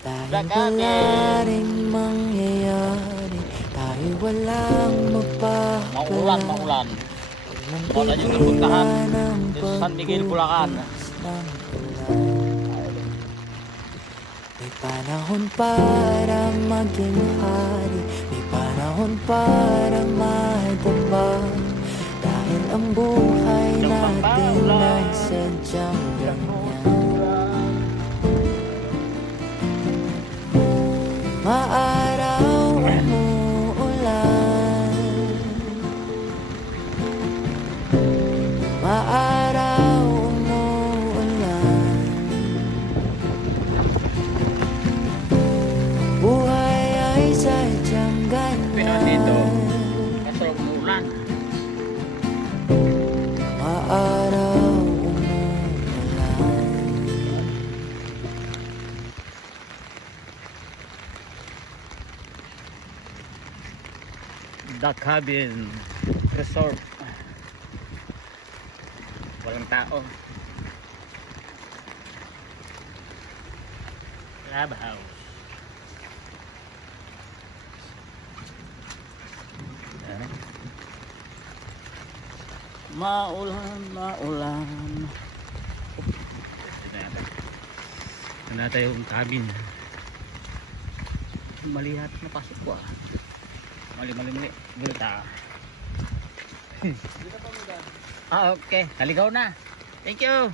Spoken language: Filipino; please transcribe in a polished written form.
Dahil wala rin mangyayari, tayo walang Maulan, mapapala. maulan. Walang Wala nyo napuntahan tigilan ang sa San Miguel, Bulacan. pagbubukas ng ulan. May panahon para maging hari, may panahon para madama. Dahil ang buhay natin ay sadyang ganyan. Maaraw umuulan, maaraw umuulan. Buhay ay sadyang Pinoy dito. ganyan. Kaso umulan. Maaraw umuulan. The Cabin Resort. Walang tao. Club house. Ayan. Maulan, maulan. Ito na yung cabin. Malihat na pasok ko ah. Mali. Gulta. Okay. Kaligaw na. Thank you.